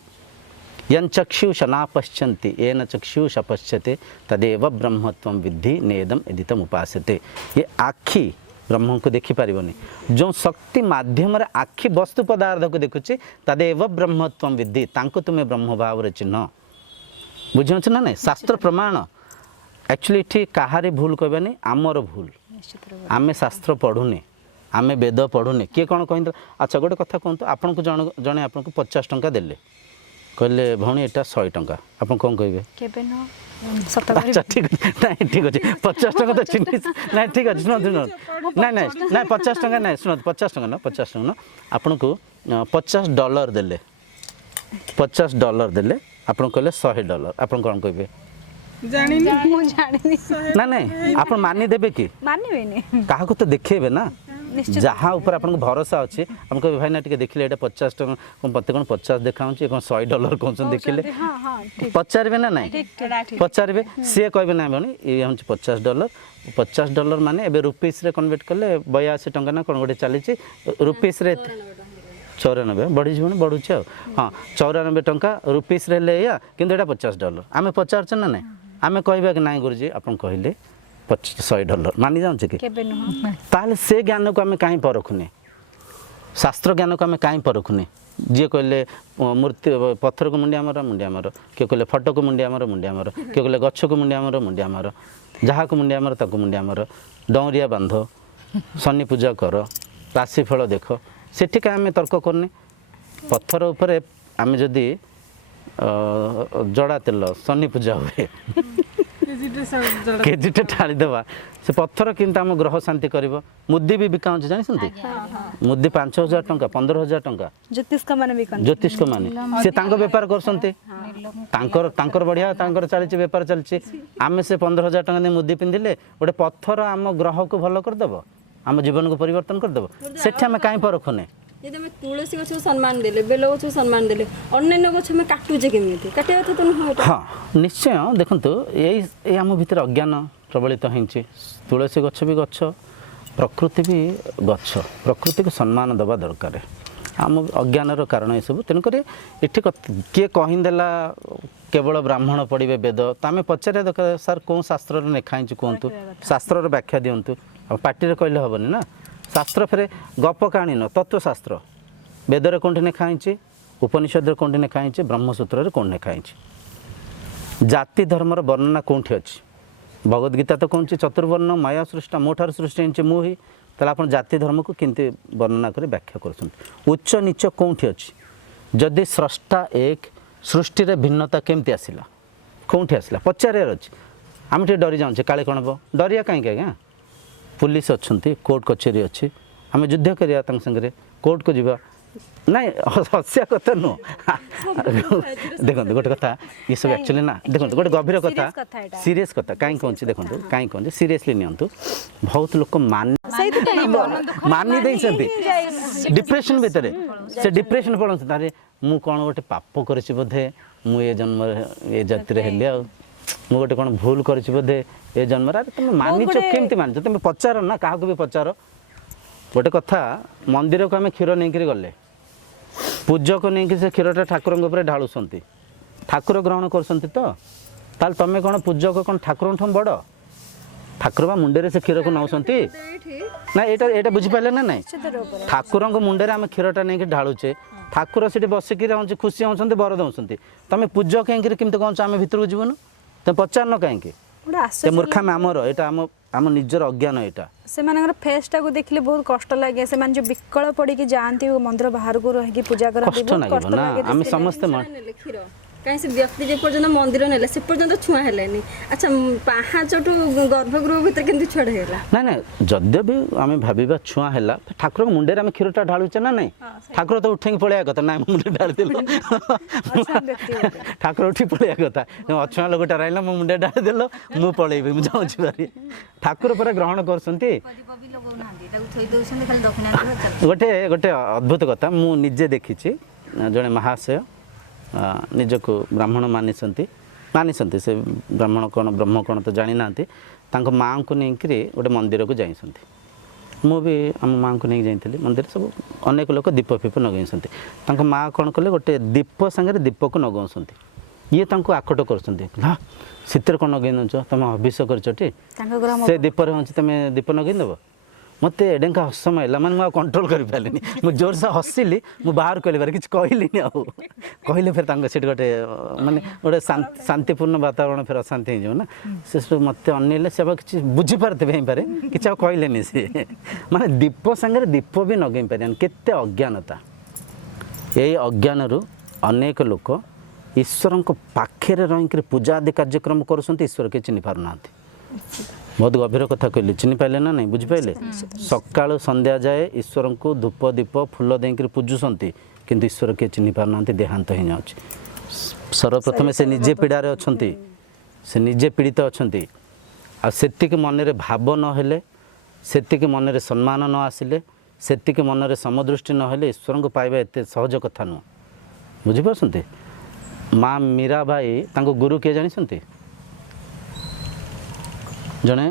यन् चक्षुष न पश्यन्ति येन चक्षुष पश्यते तदेव ब्रह्मत्वं विद्धि नेदम एदितम उपास्यते ये आखि ब्रह्म को देखि पारिबनी जो शक्ति माध्यम रे आखि वस्तु पदार्थ को देखुछि तदेव ब्रह्मत्वं विद्धि तांको तुम्हें ब्रह्म भाव रे चिन्ह बुझिछ ना नहीं शास्त्र प्रमाण एक्चुअली ठीक कहारी भूल कहबानी आमर भूल निश्चित रूपरे आमे शास्त्र पढ़ुने आमे वेद पढ़ुने किए कौन कही अच्छा गोटे कथा कहतु आपन को जड़े आपन को 50 टंका देले कहले भौणी एटा 100 टंका आपन कौन कहबे केबे न सत अच्छा ठीक नहीं ठीक अच्छे 50 टंका तो चिन्ह नहीं ठीक अच्छे सुनो सुनो नहीं नहीं नहीं 50 टंका नहीं सुनो 50 टंका ना 50 टंका ना आपन को $50 देले $50 देले आपन कहले $100 आपन कौन कहबे ଜାଣିନି ମୁଁ ଜାଣିନି ना नहीं आपन मानी देबे कि ମାନିବେନି काहा को तो देखेबे ना निश्चित जहाँ ऊपर आपको भरोसा अच्छे हम कहे भाई ना टे देखिले एटा 50 टका मत कौन 50 देखा कौन $100 कौन देखिले हाँ हाँ ठीक पचारे ना नहीं ठीक ठीक पचारे सी कहे ना भौणी ये हूँ $50 माने एबे रुपीस रे कन्वर्ट कले 82 टंका ना कौन गोटे चली रुपीस रे 94 बढ़ी बढ़ुचे हाँ 94 टंका रुपीस रे ले या किंतु एटा $50 आमे पचारछ ना नहीं आमे कहबा कि नहीं गुरुजी आपन कहले $100 मानि जाउछ कि केबे न ताहले से ज्ञान को आम कहीं परखुने शास्त्र ज्ञान को आम कहीं परखुने जी कहले मूर्ति पत्थर को मुंडिया मर किए कहले फटो को मुंडिया मर किए कहले गछ को मुंडिया मर जहाँ को मुंडिया मर ताको मुंडिया मर डौरिया बांध शनि पूजा कर राशिफल देख सेठी का आम तर्क करने पत्थर उपरे आम जदि जड़ा तेल शनि पूजा हुए केजीटे ढाली देवा से पत्थर किंतु आम ग्रह शांति कर मुद्दी भी बिका जानी मुद्दी 5,000 टंका 15,000 टंका ज्योतिष माने भी कन ज्योतिष माने से तांको व्यापार कर बढ़िया चली बेपार चलती आम से 15,000 टंका दे मुद्दी पिंधिले गोटे पत्थर आम ग्रह को भल करदेव आम जीवन को परिवर्तन करदेव सेठी आम कहीं परखुने यदि आम तुलसी गछ को सम्मान देले बेल गछ को सम्मान देले अन्य गछ में काटुचे केमिति काटिया कथा तो नुह हाँ निश्चय देखु यही आम भीतर अज्ञान प्रबलित होती तुलसी गछ भी गछ प्रकृति भी गछ प्रकृति को सम्मान देवा दरकार आम अज्ञानर कारण ये सब तेणुक ये किए कहीदेला केवल ब्राह्मण पढ़े वेद तो आम पचारे दरकार सार कौन शास्त्र लेखाई कहतु शास्त्र व्याख्या दिंतु पार्टी कहले हेनी ना शास्त्र फेरे गप कहानी न तत्वशास्त्र वेदर कौन लेखाई उपनिषद कौन लेखाई ब्रह्मसूत्र कौन लेखाई जाति धर्मर वर्णना कौटी अच्छी भगवद्गीता तो कौन चतुर्वर्ण माया सृष्टा मोठार सृष्टि मुही ताला आपण जाति धर्म को किंतु वर्णना कर व्याख्या कर उच्च नीच कौटी अच्छी जदि स्रष्टा एक सृष्टि रे भिन्नता केमती आसला कौटी आसला पचार अच्छी आम टे डरी जाऊे काले कौन हम डरिया कहीं आज्ञा पुलिस अच्छा कोर्ट कचेरी अच्छी आम युद्ध करिया संगे कोर्ट को जीवा ନାଇଁ ହସିବା କଥା ନୁହଁ ଦେଖନ୍ତୁ ଗୋଟେ କଥା ଏସବୁ ଆକ୍ଚୁଆଲି ନା ଦେଖନ୍ତୁ ଗୋଟେ ଗଭୀର କଥା Serious କଥା ଏଇଟା। ସିରିୟସ୍ କଥା କାହିଁ କହୁଛି ଦେଖନ୍ତୁ କାହିଁ କହୁଛି ସିରିୟସଲି ନିଅନ୍ତୁ ବହୁତ ଲୋକ ମାନି ଦେଇଛନ୍ତି ଡିପ୍ରେସନ୍ ଭିତରେ ସେ ଡିପ୍ରେସନ୍ ପଳାଉଛି ତାରେ ମୁଁ କ'ଣ ଗୋଟେ ପାପ କରିଛି ବୋଧେ ମୁଁ ଏ ଜନ୍ମରେ ଏ ଜାତିରେ ହେଲି ଆଉ ମୁଁ ଗୋଟେ କ'ଣ ଭୁଲ କରିଛି ବୋଧେ ଏ ଜନ୍ମରେ ଆରେ ତୁମେ ମାନିଛ କେମିତି ମାନିଛ ତୁମେ ପଚାର ନା କାହାକୁ ବି ପଚାର ଗୋଟେ କଥା ମନ୍ଦିରକୁ ଆମେ କ୍ଷୀର ନେଇକରି ଗଲେ ପୂଜକ ନେଇକି ସେ କ୍ଷୀରଟା ଠାକୁରଙ୍କ ଉପରେ ଢାଳୁଛନ୍ତି ଠାକୁର ଗ୍ରହଣ କରୁଛନ୍ତି ତ ତାହେଲେ ତୁମେ କ'ଣ ପୂଜକ କ'ଣ ଠାକୁରଙ୍କଠୁ ବଡ଼ ଠାକୁର ବା ମୁଣ୍ଡରେ ସେ କ୍ଷୀରକୁ ନେଉଛନ୍ତି ନା ଏଇଟା ବୁଝିପାରିଲେ ନା ନାଇଁ ଠାକୁରଙ୍କ ମୁଣ୍ଡରେ ଆମେ କ୍ଷୀରଟା ନେଇକି ଢାଳୁଛେ ଠାକୁର ସେଠି ବସିକି ରହୁଛି ଖୁସି ହେଉଛନ୍ତି ବର ଦେଉଛନ୍ତି ତୁମେ ପୂଜକ କାହିଁକି କେମିତି କହୁଛ ଆମେ ଭିତରକୁ ଯିବୁନୁ ତୁମେ ପଚାରୁନ କାହିଁକି ଗୋଟେ ସେ ଆଶ୍ଚର୍ଯ୍ୟ ମୂର୍ଖାମି ଆମର ଏଇଟା ଆମ ନିଜର ଅଜ୍ଞାନ ଏଇଟା ସେମାନଙ୍କର ଫେସ୍ଟାକୁ ଦେଖିଲେ ବହୁତ କଷ୍ଟ ଲାଗେ ସେମାନେ ଯୋଉ ବିକଳ ପଡ଼ିକି ଯାଆନ୍ତି ମନ୍ଦିର ବାହାରକୁ ରହିକି ପୂଜା କରନ୍ତି କଷ୍ଟ ଲାଗିବ ନା ଆମେ ସମସ୍ତେ ନେଲେ କ୍ଷୀର କାହିଁ ସେ ବ୍ୟକ୍ତି ଯେ ପର୍ଯ୍ୟନ୍ତ ମନ୍ଦିର ନେଲେ ସେ ପର୍ଯ୍ୟନ୍ତ ଛୁଆଁ ହେଲେନି ଆଚ୍ଛା ପାହାଚଠୁ ଗର୍ଭଗୃହ ଭିତରେ କେମିତି ଛୁଆଟା ହେଇଗଲା ନାଇଁ ନାଇଁ ଯଦିଓ ବି ଆମେ ଭାବିବା ଛୁଆଁ ହେଲା ଠାକୁରଙ୍କ ମୁଣ୍ଡରେ ଆମେ କ୍ଷୀରଟା ଢାଳୁଛେ ନା ନାଇଁ ଠାକୁର ତ ଉଠେଇକି ପଳେଇବା କଥା ନାଇଁ ମୁଣ୍ଡରେ ଢାଳିଦେଲୁ ଠାକୁର ଉଠି ପଳେଇବା କଥା ଅଛୁଆଁ ଲୋକଟା ରହିଲା ମୋ ମୁଣ୍ଡରେ ଢାଳିଦେଲ ମୁଁ ପଳେଇବି ମୁଁ ଯାଉଛି ଭାରି ଠାକୁର ପୁରା ଗ୍ରହଣ କରୁଛନ୍ତି ଗୋଟେ ଅଦ୍ଭୁତ କଥା ମୁଁ ନିଜେ ଦେଖିଛି ଜଣେ ମହାଶୟ ନିଜକୁ ବ୍ରାହ୍ମଣ ମାନିଛନ୍ତି ସେ ବ୍ରାହ୍ମଣ କ'ଣ ବ୍ରହ୍ମ କ'ଣ ତ ଜାଣିନାହାନ୍ତି ତାଙ୍କ ମାଆଙ୍କୁ ନେଇକରି ଗୋଟେ ମନ୍ଦିରକୁ ଯାଇଛନ୍ତି ମୁଁ ବି ଆମ ମାଆଙ୍କୁ ନେଇକି ଯାଇଥିଲି ମନ୍ଦିର ସବୁ ଅନେକ ଲୋକ ଦୀପ ଫିପ ଲଗାଇଛନ୍ତି ତାଙ୍କ ମାଆ କ'ଣ କଲେ ଗୋଟେ ଦୀପ ସାଙ୍ଗରେ ଦୀପକୁ ଲଗାଉଛନ୍ତି ଇଏ ତାଙ୍କୁ ଆକଟ କରୁଛନ୍ତି ଶୀତରେ କ'ଣ ଲଗାଇ ଦେଉଛ ତୁମେ ହବିଷ କରିଛଟି ସେ ଦୀପରେ ହେଉଛି ତୁମେ ଦୀପ ଲଗାଇ ଦେବ ମୋତେ ଏଡ଼େଙ୍କା ହସ ମାଇଲା ମାନେ ମୁଁ ଆଉ କଣ୍ଟ୍ରୋଲ କରିପାରିଲିନି ମୁଁ ଜୋରସେ ହସିଲି ମୁଁ ବାହାର କହିଲି କିଛି କହିଲିନି ଆଉ କହିଲେ ଫେର ତାଙ୍କ ସେଠି ଗୋଟେ ମାନେ ଗୋଟେ ଶାନ୍ତିପୂର୍ଣ୍ଣ ବାତାବରଣ ଫେର ଅଶାନ୍ତି ହେଇଯିବ ନା ସେ ସବୁ ମୋତେ ଅନେଇଲେ ସେ ଆଉ କିଛି ବୁଝିପାରୁଥିବେ ହେଇପାରେ କିଛି ଆଉ କହିଲେନି ସେ ମାନେ ଦୀପ ସାଙ୍ଗରେ ଦୀପ ବି ଲଗାଇ ପାରିବେନି କେତେ ଅଜ୍ଞାନତା ଏଇ ଅଜ୍ଞାନରୁ ଅନେକ ଲୋକ ଈଶ୍ୱରଙ୍କ ପାଖରେ ରହିକରି ପୂଜା ଆଦି କାର୍ଯ୍ୟକ୍ରମ କରୁଛନ୍ତି ଈଶ୍ୱର କିଏ ଚିହ୍ନି ପାରୁନାହାନ୍ତି ବହୁତ ଗଭୀର କଥା କହିଲି ଚିହ୍ନି ପାଇଲେ ନା ନାଇଁ ବୁଝିପାରିଲେ ସକାଳୁ ସନ୍ଧ୍ୟା ଯାଏ ଈଶ୍ୱରଙ୍କୁ ଧୂପ ଦୀପ ଫୁଲ ଦେଇକରି ପୂଜୁଛନ୍ତି କିନ୍ତୁ ଈଶ୍ୱର କିଏ ଚିହ୍ନି ପାରୁନାହାନ୍ତି ଦେହାନ୍ତ ହେଇଯାଉଛି ସର୍ବପ୍ରଥମେ ସେ ନିଜେ ପୀଡ଼ାରେ ଅଛନ୍ତି ସେ ନିଜେ ପୀଡ଼ିତ ଅଛନ୍ତି ଆଉ ସେତିକି ମନରେ ଭାବ ନହେଲେ ସେତିକି ମନରେ ସମ୍ମାନ ନ ଆସିଲେ ସେତିକି ମନରେ ସମଦୃଷ୍ଟି ନହେଲେ ଈଶ୍ୱରଙ୍କୁ ପାଇବା ଏତେ ସହଜ କଥା ନୁହଁ ବୁଝିପାରୁଛନ୍ତି ମା ମୀରାବାଇ ତାଙ୍କ ଗୁରୁ କିଏ ଜାଣିଛନ୍ତି ଜଣେ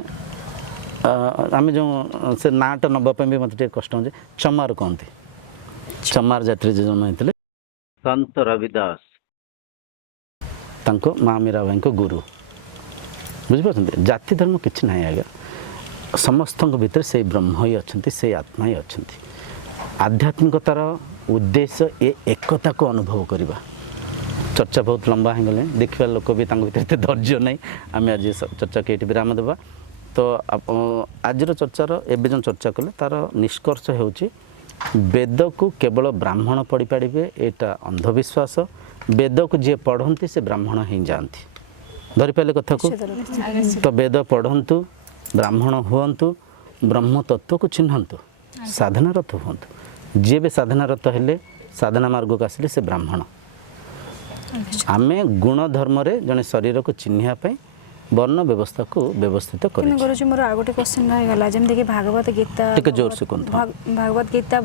ଆମେ ଯେଉଁ ସେ ନାଁଟା ନେବା ପାଇଁ ବି ମୋତେ ଟିକେ କଷ୍ଟ ହେଉଛି ଚମାର କହନ୍ତି ଚମାର ଜାତିରେ ଯେ ଜନ୍ମ ହେଇଥିଲେ ସନ୍ଥ ରବିଦାସ ତାଙ୍କ ମା ମୀରାବାଇଙ୍କ ଗୁରୁ ବୁଝିପାରୁଛନ୍ତି ଜାତି ଧର୍ମ କିଛି ନାହିଁ ଆଜ୍ଞା ସମସ୍ତଙ୍କ ଭିତରେ ସେଇ ବ୍ରହ୍ମ ହିଁ ଅଛନ୍ତି ସେଇ ଆତ୍ମା ହିଁ ଅଛନ୍ତି ଆଧ୍ୟାତ୍ମିକତାର ଉଦ୍ଦେଶ୍ୟ ଏ ଏକତାକୁ ଅନୁଭବ କରିବା ଚର୍ଚ୍ଚା ବହୁତ ଲମ୍ବା ହେଇଗଲାଣି ଦେଖିବା ଲୋକ ବି ତାଙ୍କ ଭିତରେ ଏତେ ଧୈର୍ଯ୍ୟ ନାହିଁ ଆମେ ଆଜି ଚର୍ଚ୍ଚାକୁ ଏଇଠି ବିରାମ ଦେବା ତ ଆଜିର ଚର୍ଚ୍ଚାର ଏବେ ଯେଉଁ ଚର୍ଚ୍ଚା କଲେ ତା'ର ନିଷ୍କର୍ଷ ହେଉଛି ବେଦକୁ କେବଳ ବ୍ରାହ୍ମଣ ପଢ଼ିପାରିବେ ଏଇଟା ଅନ୍ଧବିଶ୍ୱାସ ବେଦକୁ ଯିଏ ପଢ଼ନ୍ତି ସେ ବ୍ରାହ୍ମଣ ହେଇଯାଆନ୍ତି ଧରିପାରିଲେ କଥାକୁ ତ ବେଦ ପଢ଼ନ୍ତୁ ବ୍ରାହ୍ମଣ ହୁଅନ୍ତୁ ବ୍ରହ୍ମ ତତ୍ତ୍ୱକୁ ଚିହ୍ନନ୍ତୁ ସାଧନାରତ ହୁଅନ୍ତୁ ଯିଏ ବି ସାଧନାରତ ହେଲେ ସାଧନା ମାର୍ଗକୁ ଆସିଲେ ସେ ବ୍ରାହ୍ମଣ ଆମେ ଗୁଣ ଧର୍ମରେ ଜଣେ ଶରୀରକୁ ଚିହ୍ନିବା ପାଇଁ ବର୍ଣ୍ଣ ବ୍ୟବସ୍ଥାକୁ ବ୍ୟବସ୍ଥିତ କରିଛୁ ଗୁରୁଜୀ ମୋର ଆଉ ଗୋଟେ କ୍ୱେଶ୍ଚନ୍ ରହିଗଲା ଯେମିତିକି ଭାଗବତ ଗୀତା ଟିକେ ଜୋରସେ କୁହନ୍ତୁ ଭଗବତ ଗୀତା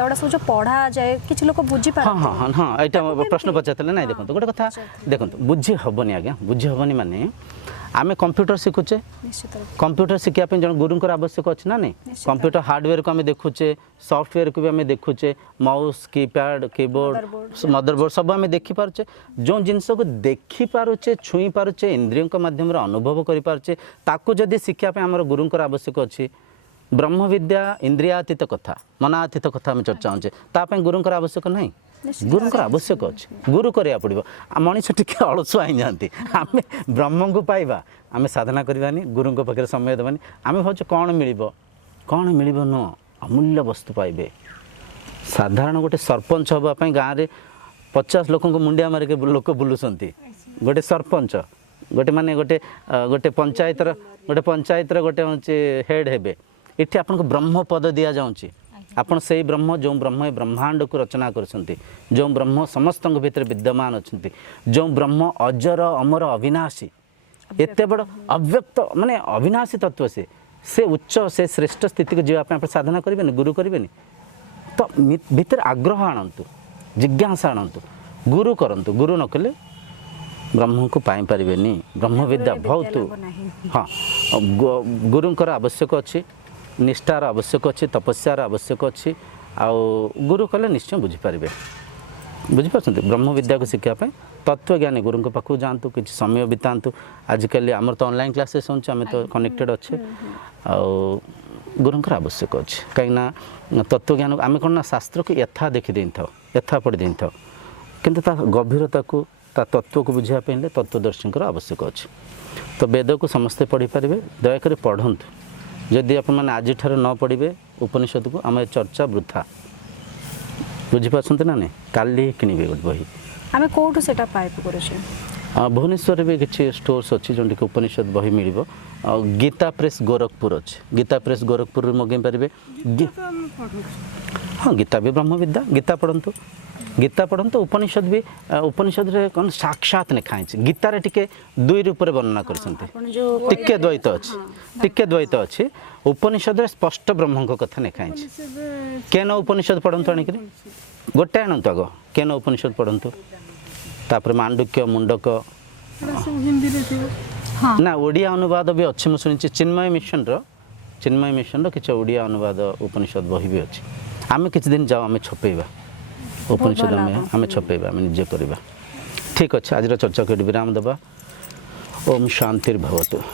ଏଗୁଡ଼ା ସବୁ ଯେଉଁ ପଢ଼ାଯାଏ କିଛି ଲୋକ ବୁଝିପାରନ୍ତି ହଁ ଏଇଟା ପ୍ରଶ୍ନ ପଚାରିଥିଲେ ନାଇଁ ଦେଖନ୍ତୁ ଗୋଟେ କଥା ଦେଖନ୍ତୁ ବୁଝି ହେବନି ଆଜ୍ଞା ବୁଝି ହେବନି ମାନେ ଆମେ କମ୍ପ୍ୟୁଟର ଶିଖୁଛେ କମ୍ପ୍ୟୁଟର ଶିଖିବା ପାଇଁ ଜଣେ ଗୁରୁଙ୍କର ଆବଶ୍ୟକ ଅଛି ନା ନାଇଁ କମ୍ପ୍ୟୁଟର ହାର୍ଡୱେରକୁ ଆମେ ଦେଖୁଛେ ସଫ୍ଟୱେରକୁ ବି ଆମେ ଦେଖୁଛେ ମାଉସ୍ କିପ୍ୟାଡ଼ କିବୋର୍ଡ଼ ମଦରବୋର୍ଡ଼ ସବୁ ଆମେ ଦେଖିପାରୁଛେ ଯେଉଁ ଜିନିଷକୁ ଦେଖିପାରୁଛେ ଛୁଇଁ ପାରୁଛେ ଇନ୍ଦ୍ରିୟଙ୍କ ମାଧ୍ୟମରେ ଅନୁଭବ କରିପାରୁଛେ ତାକୁ ଯଦି ଶିଖିବା ପାଇଁ ଆମର ଗୁରୁଙ୍କର ଆବଶ୍ୟକ ଅଛି ବ୍ରହ୍ମବିଦ୍ୟା ଇନ୍ଦ୍ରିୟାତୀତ କଥା ମନାତୀତ କଥା ଆମେ ଚର୍ଚ୍ଚା ହେଉଛେ ତା ପାଇଁ ଗୁରୁଙ୍କର ଆବଶ୍ୟକ ନାହିଁ ଗୁରୁଙ୍କର ଆବଶ୍ୟକ ଅଛି ଗୁରୁ କରିବାକୁ ପଡ଼ିବ ମଣିଷ ଟିକେ ଅଳସୁଆ ହେଇଯାଆନ୍ତି ଆମେ ବ୍ରହ୍ମଙ୍କୁ ପାଇବା ଆମେ ସାଧନା କରିବାନି ଗୁରୁଙ୍କ ପାଖରେ ସମୟ ଦେବାନି ଆମେ ଭାବୁଛୁ କ'ଣ ମିଳିବ ନୁହଁ ଅମୂଲ୍ୟ ବସ୍ତୁ ପାଇବେ ସାଧାରଣ ଗୋଟେ ସରପଞ୍ଚ ହେବା ପାଇଁ ଗାଁରେ 50 ଲୋକଙ୍କୁ ମୁଣ୍ଡିଆ ମାରିକି ଲୋକ ବୁଲୁଛନ୍ତି ଗୋଟେ ସରପଞ୍ଚ ଗୋଟେ ପଞ୍ଚାୟତର ଗୋଟେ ହେଉଛି ହେଡ଼୍ ହେବେ ଏଠି ଆପଣଙ୍କୁ ବ୍ରହ୍ମ ପଦ ଦିଆଯାଉଛି ଆପଣ ସେଇ ବ୍ରହ୍ମ ଯେଉଁ ବ୍ରହ୍ମ ଏ ବ୍ରହ୍ମାଣ୍ଡକୁ ରଚନା କରିଛନ୍ତି, ଯେଉଁ ବ୍ରହ୍ମ ସମସ୍ତଙ୍କ ଭିତରେ ବିଦ୍ୟମାନ ଅଛନ୍ତି, ଯେଉଁ ବ୍ରହ୍ମ ଅଜର ଅମର ଅବିନାଶୀ, ଏତେ ବଡ଼ ଅବ୍ୟକ୍ତ ମାନେ ଅବିନାଶୀ ତତ୍ତ୍ୱ ସେ ଉଚ୍ଚ ସେ ଶ୍ରେଷ୍ଠ ସ୍ଥିତିକୁ ଯିବା ପାଇଁ ଆପଣ ସାଧନା କରିବେନି, ଗୁରୁ କରିବେନି। ତ ଭିତରେ ଆଗ୍ରହ ଆଣନ୍ତୁ, ଜିଜ୍ଞାସା ଆଣନ୍ତୁ, ଗୁରୁ କରନ୍ତୁ। ଗୁରୁ ନ କଲେ ବ୍ରହ୍ମକୁ ପାଇପାରିବେନି। ବ୍ରହ୍ମବିଦ୍ୟା ବହୁତ ହଁ ଗୁରୁଙ୍କର ଆବଶ୍ୟକ ଅଛି, ନିଷ୍ଠାର ଆବଶ୍ୟକ ଅଛି, ତପସ୍ୟାର ଆବଶ୍ୟକ ଅଛି। ଆଉ ଗୁରୁ କଲେ ନିଶ୍ଚୟ ବୁଝିପାରିବେ। ବୁଝିପାରୁଛନ୍ତି? ବ୍ରହ୍ମବିଦ୍ୟାକୁ ଶିଖିବା ପାଇଁ ତତ୍ତ୍ୱଜ୍ଞାନୀ ଗୁରୁଙ୍କ ପାଖକୁ ଯାଆନ୍ତୁ, କିଛି ସମୟ ବିତାନ୍ତୁ। ଆଜିକାଲି ଆମର ତ ଅନଲାଇନ୍ କ୍ଲାସେସ୍ ହେଉଛି, ଆମେ ତ କନେକ୍ଟେଡ଼ ଅଛେ। ଆଉ ଗୁରୁଙ୍କର ଆବଶ୍ୟକ ଅଛି, କାହିଁକିନା ତତ୍ତ୍ୱଜ୍ଞାନ ଆମେ କ'ଣ ନା ଶାସ୍ତ୍ରକୁ ଯଥା ଦେଖିଦେଇଥାଉ, ଯଥା ପଢ଼ି ଦେଇଥାଉ, କିନ୍ତୁ ତା ଗଭୀରତାକୁ ତା ତତ୍ତ୍ୱକୁ ବୁଝିବା ପାଇଁ ହେଲେ ତତ୍ତ୍ୱଦର୍ଶୀଙ୍କର ଆବଶ୍ୟକ ଅଛି। ତ ବେଦକୁ ସମସ୍ତେ ପଢ଼ିପାରିବେ, ଦୟାକରି ପଢ଼ନ୍ତୁ। ଯଦି ଆପଣମାନେ ଆଜିଠାରୁ ନ ପଢ଼ିବେ ଉପନିଷଦକୁ, ଆମ ଏ ଚର୍ଚ୍ଚା ବୃଥା। ବୁଝିପାରୁଛନ୍ତି ନା ନାହିଁ? କାଲି କିଣିବେ ଗୋଟେ ବହି। ଆମେ କେଉଁଠୁ ସେଇଟା ପାଇବୁ କରୁଛେ? ଭୁବନେଶ୍ୱରରେ ବି କିଛି ଷ୍ଟୋର୍ସ ଅଛି ଯେଉଁଠିକି ଉପନିଷଦ ବହି ମିଳିବ। ଆଉ ଗୀତା ପ୍ରେସ୍ ଗୋରଖପୁର ଅଛି, ଗୀତା ପ୍ରେସ୍ ଗୋରଖପୁରରୁ ମଗାଇ ପାରିବେ। ହଁ ଗୀତା ବି ବ୍ରହ୍ମବିଦ୍ୟା, ଗୀତା ପଢ଼ନ୍ତୁ, ଗୀତା ପଢ଼ନ୍ତୁ। ଉପନିଷଦ ବି, ଉପନିଷଦରେ କ'ଣ ସାକ୍ଷାତ ଲେଖା ହେଇଛି, ଗୀତାରେ ଟିକେ ଦୁଇ ରୂପରେ ବର୍ଣ୍ଣନା କରିଛନ୍ତି, ଟିକେ ଦ୍ୱୈତ ଅଛି, ଟିକେ ଦ୍ୱୈତ ଅଛି। ଉପନିଷଦରେ ସ୍ପଷ୍ଟ ବ୍ରହ୍ମଙ୍କ କଥା ଲେଖା ହେଇଛି। କେନ ଉପନିଷଦ ପଢ଼ନ୍ତୁ ଆଣିକିରି, ଗୋଟେ ଆଣନ୍ତୁ ଆଗ, କେନ ଉପନିଷଦ ପଢ଼ନ୍ତୁ, ତାପରେ ମାଣ୍ଡୁକ୍ୟ, ମୁଣ୍ଡକ। ହିନ୍ଦୀରେ ଥିବ। ନା ଓଡ଼ିଆ ଅନୁବାଦ ବି ଅଛି, ମୁଁ ଶୁଣିଛି ଚିନ୍ମୟ ମିଶନର କିଛି ଓଡ଼ିଆ ଅନୁବାଦ ଉପନିଷଦ ବହି ବି ଅଛି। ଆମେ କିଛି ଦିନ ଯାଉ, ଆମେ ଛପେଇବା ଉପନିଷଦ, ଆମେ ଛପେଇବା, ଆମେ ନିଜେ କରିବା। ଠିକ୍ ଅଛି, ଆଜିର ଚର୍ଚ୍ଚାକୁ ଏଠି ବିରାମ ଦେବା। ଓମ୍ ଶାନ୍ତିର୍ଭବତୁ।